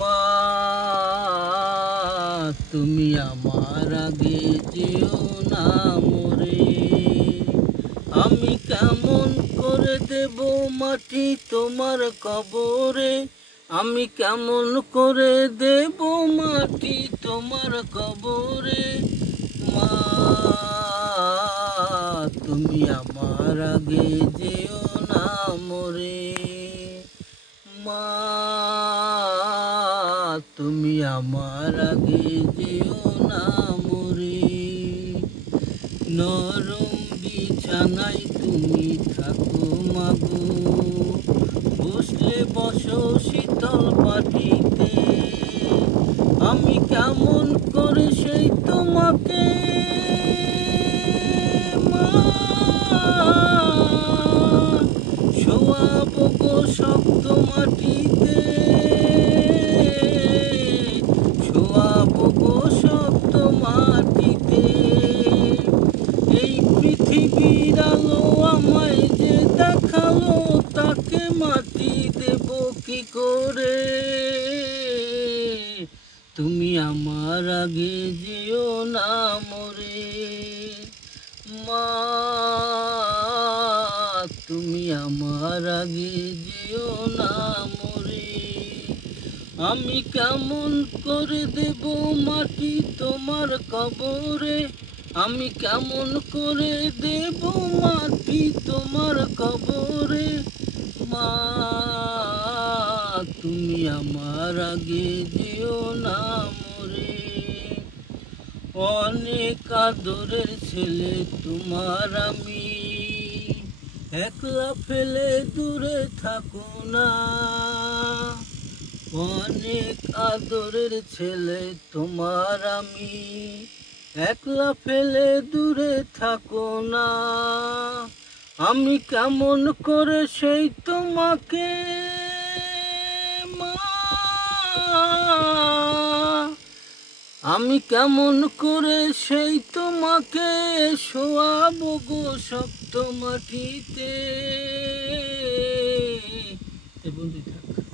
মা তুমি আমার আগে যেও না মরে, আমি কেমন করে দেব মাটি তোমার কবরে, আমি কেমন করে দেব মাটি তোমার কবরে। মা তুমি আমার আগে যেও না মরে, মা তুমি আমার আগে যেও না মরে। নরম বিছানায় তুমি থাকো মাগো, বসলে বসো শীতল পাটিতে, আমি কেমন করে সেই তোমাকে মা শোয়াবো গো শক্ত মাটিতে, শোয়াবো গো শক্ত মাটিতে। এই পৃথিবীর আলো আমায় যে দেখালো, তাকে মাটি দেব কি করে। তুমি আমার আগে যেও না মরে, মা তুমি আমার আগে যেও না মরে। আমি কেমন করে দেব মাটি তোমার কবরে, আমি কেমন করে দেব মাটি তোমার কবরে। মা তুমি আমার আগে যেও না মরে। অনেক আদরের ছেলে তোমার আমি, একলা ফেলে দূরে থাকো না। অনেক আদরের ছেলে তোমার আমি, একলা ফেলে দূরে থাকো না। আমি কেমন করে সেই তোমাকে মা, আমি কেমন করে সেই তোমাকে শোয়াবো গো শক্ত মাটিতে। বন্ধু থাক।